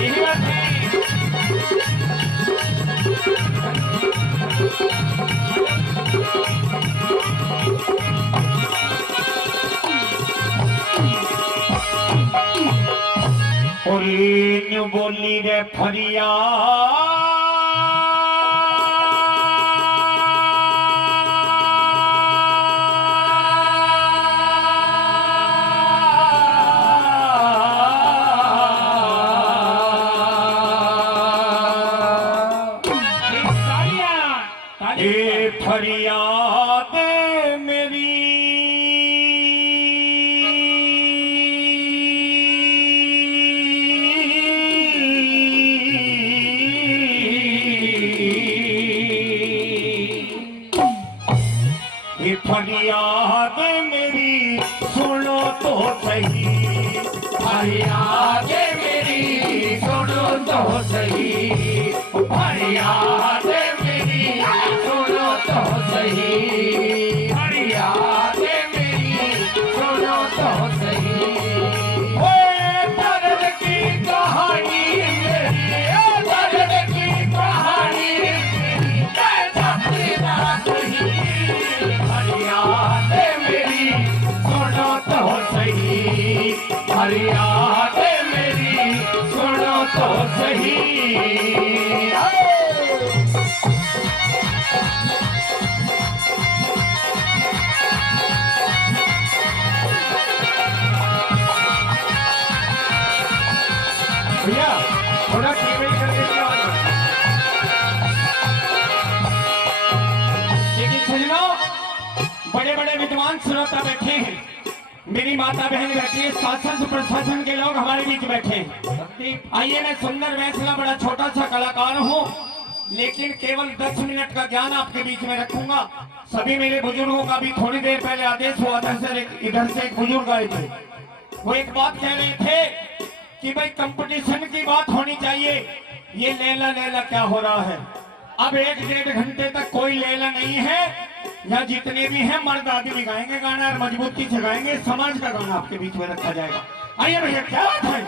यही बात है। और न्यू बोली रे फरिया फरियाद मेरी ये फरियाद मेरी सुनो तो सही, फरियाद मेरी सुनो तो सही, फरियाद मेरी सुनो तो सही, फरियाद मेरी सुनो तो सही। ओ दर्द की कहानी मेरी, ओ दर्द की कहानी मेरी, कैसा तेरा सही, फरियाद मेरी सुनो तो सही, फरियाद मेरी सुनो तो सही। भैया थोड़ा टेबल कर दीजिए आवाज में। लेकिन सजनों, बड़े बड़े विद्वान श्रोता बैठे हैं, मेरी माता बहन बैठी है, शासन से प्रशासन के लोग हमारे बीच बैठे हैं। आइए, मैं सुंदर वैसला बड़ा छोटा सा कलाकार हूँ, लेकिन केवल 10 मिनट का ज्ञान आपके बीच में रखूंगा। सभी मेरे बुजुर्गों का भी थोड़ी देर पहले आदेश हुआ था, इधर से एक बुजुर्ग आए थे, वो एक बात कह रहे थे कि भाई कंपटीशन की बात होनी चाहिए। ये लैला लैला क्या हो रहा है? अब 1-1.5 घंटे तक कोई लैला नहीं है, या जितने भी हैं मर्द आदमी गाएंगे गाना और मजबूती से गाएंगे, समाज का गाना आपके बीच में रखा जाएगा। आइए भैया, क्या बात है?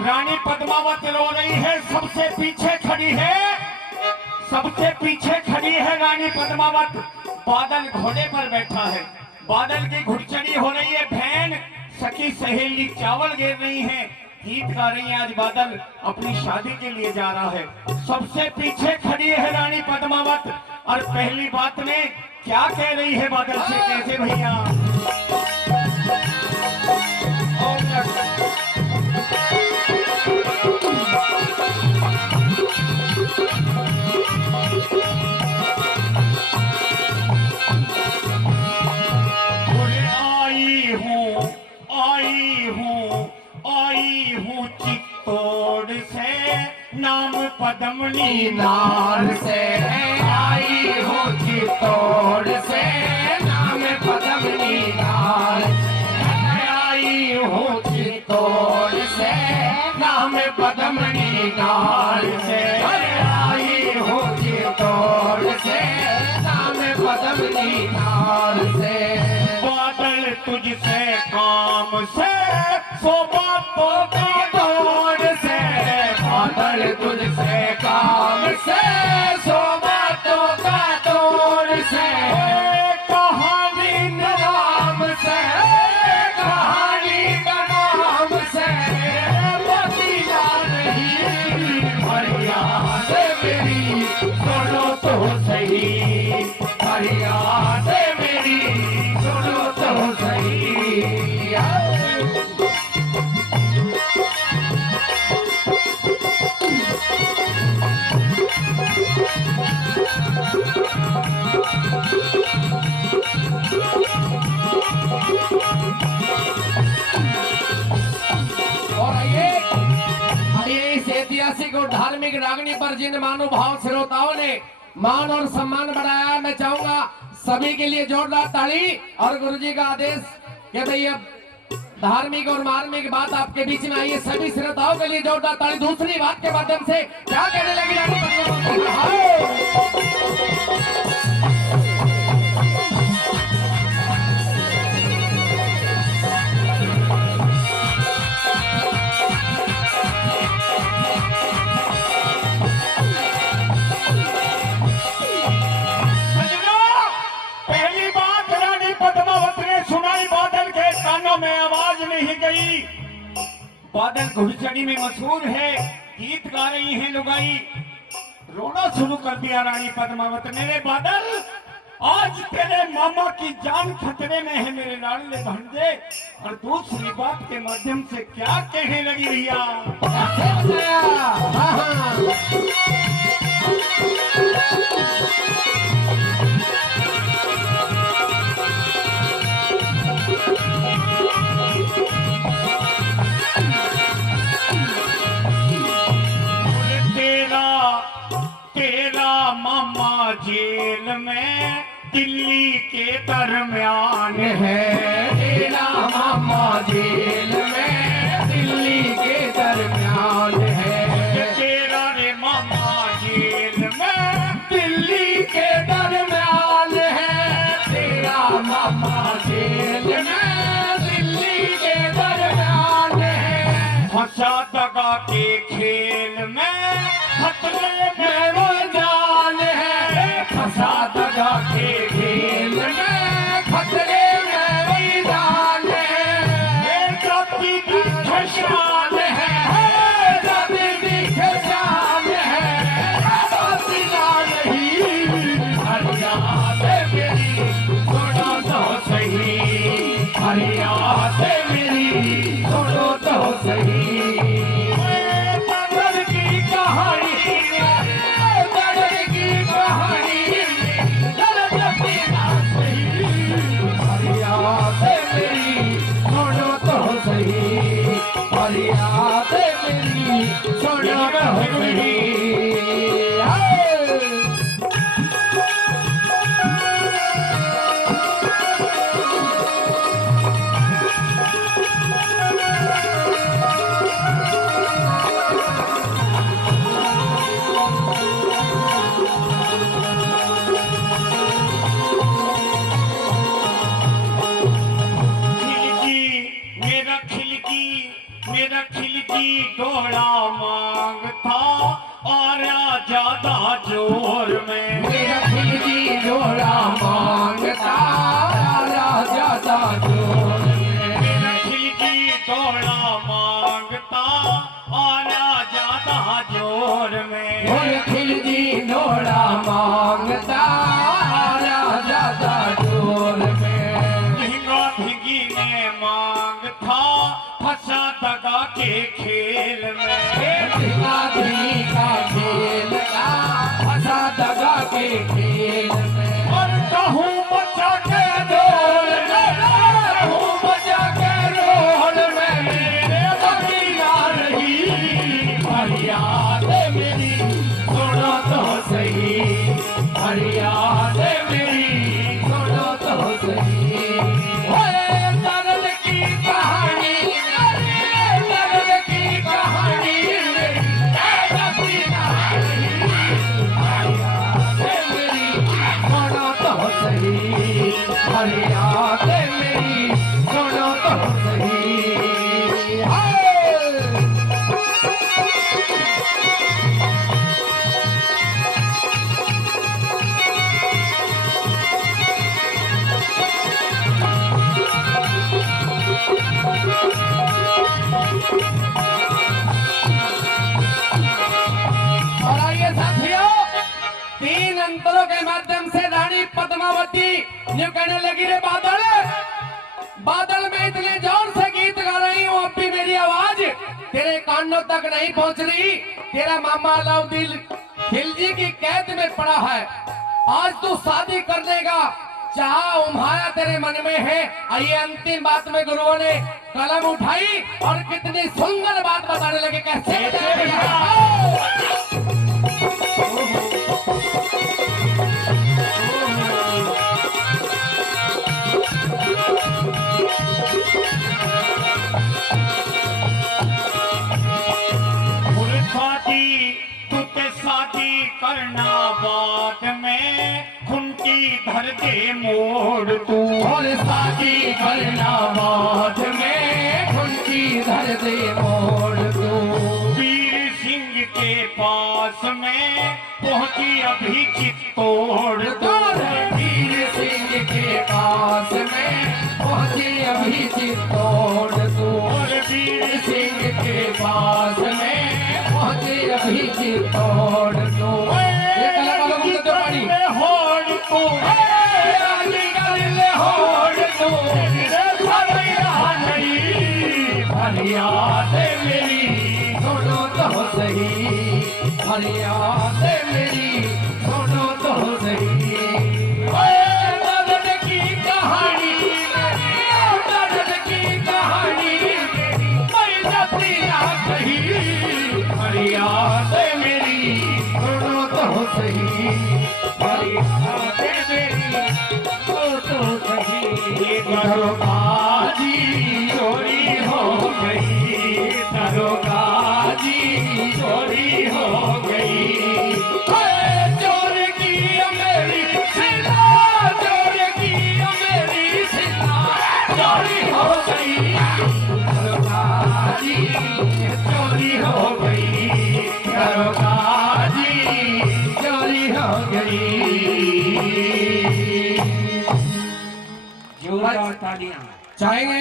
रानी पद्मावत रो रही है, सबसे पीछे खड़ी है, सबसे पीछे खड़ी है रानी पद्मावत। बादल घोड़े पर बैठा है, बादल की घुड़चड़ी हो रही है, बहन सखी सहेली चावल गिर रही है, गीत गा रही है। आज बादल अपनी शादी के लिए जा रहा है, सबसे पीछे खड़ी है रानी पद्मावत। और पहली बात में क्या कह रही है बादल से? कैसे भैया? आई हूँ चित्तौड़ से, नाम पद्मनी नार से, आई हूँ चित्तौड़ से, नाम पद्मनी नार, आई हूँ चित्तौड़ से, नाम पद्मनी नार से, आई हूँ चित्तौड़ से, नाम पद्मनी नार से। बादल तुझसे काम से, सो बातों का दौड़ से, बादल तुझसे काम से, सो बातों का दौड़ से, कहानी नाम से, कहानी का नाम से, बतिया नहीं, फरियाद मेरी सुनो तो सही, फरियाद मेरी सुनो तो सही। ऐतिहासिक और धार्मिक रागनी पर जिन महानुभाव श्रोताओं ने मान और सम्मान बढ़ाया, मैं चाहूंगा सभी के लिए जोरदार ताली। और गुरुजी का आदेश कि भाई अब धार्मिक और मार्मिक बात आपके बीच में आई है। सभी श्रोताओं के लिए जोरदार ताली। दूसरी बात के माध्यम से क्या कहने लगी रानी पहली बात रानी पद्मावत ने सुनाई, बादल के कानों में आवाज नहीं गई। बादल घुड़चड़ी में मशहूर है, गीत गा रही है लुगाई। रोना शुरू कर दिया रानी पद्मावत ने। रे बादल, आज तेरे मामा की जान खतरे में है मेरे लाडले भांजे। और दूसरी बात के माध्यम से क्या कहने लगी भैया? तेरा मामा जेल में दिल्ली के दरमियान है। तेरा मामा जेल में दिल्ली के दरमियान है। तेरा रे मामा जेल में दिल्ली के दरमियान है। तेरा मामा जेल में दिल्ली के दरमियान है। फंसा दगा के खेल में खतरे में वो जान है। फंसा दगा के खेल में खतरे में वो जान है। जाति की खशान है, जाति की खशान है। बासिला नहीं फरियाद मेरी सुनो तो सही। फरियाद मेरी सुनो तो सही। दर्द की कहानी, दर्द की कहानी, दर्द पीना सही। फरियाद मेरी सुनो तो सही। फरियाद मेरी सुनो तो सही। मेरा खिलकी डोला मांग था और ज्यादा जोर में। मेरा खिलकी डोला मांगता ज्यादा जोर में। मेरा खिलकी डोला मांगता और ज्यादा जोर में। मेरा खिलकी डोला मांगता ज्यादा जोर में। भिंगा भिंगी ने मांग था फंसा दगा के खेल में। भिंगा भिंगी का खेल का फंसा दगा के खेल में। और कहूँ बचा के डोल में, कहूँ बचा के रोल में मेरे बकीला रही। फरियाद मेरी सुनो तो सही। फरियाद मेरी सुनो तो सही। दर्द की कहानी, दर्द की कहानी, फरियाद मेरी सुनो तो सही। फरियाद मेरी सुनो तो सही। और आइए साथियों, तीन अंतरों के माध्यम से रानी पद्मावती यूं कहने लगी, रे बादल, बादल मैं इतने जोर से गीत गा रही हूँ, अब भी मेरी आवाज तेरे कानों तक नहीं पहुंच रही। तेरा मामा अलाउद्दीन खिलजी की कैद में पड़ा है। आज तू शादी कर लेगा, चाह उम्हाया तेरे मन में है। आइए अंतिम बात में गुरुओं ने कलम उठाई और कितनी सुंदर बात बताने लगे। कैसे के मोड़ तू और शादी करना बाद में घुंटी धर दे मोड़ तू। वीर सिंह के पास में पहुंची अभी चित्तौड़ तू वीर सिंह के पास में पहुंची अभी चित्तौड़ तू। और वीर सिंह के पास में पहुंची अभी चित्तौड़ तू। ये कला वालों को तो पड़ी होड़ तू होड़ तू फरियाद मेरी सुनो तो सही, फरियाद मेरी सुनो तो सही। दर्द की कहानी दर्द की कहानी मैं जाती ना कहीं, फरियाद मेरी सुनो तो सही, फरियाद मेरी सुनो तो सही। दरोगाजी चोरी हो गई, दरोगाजी चोरी हो गई। चोर की मेरी सिला, चोर की मेरी सिला चोरी हो गई, दरोगाजी चोरी हो गई, दरोगाजी चोरी हो गई। जोरदार तालियां। चाहेंगे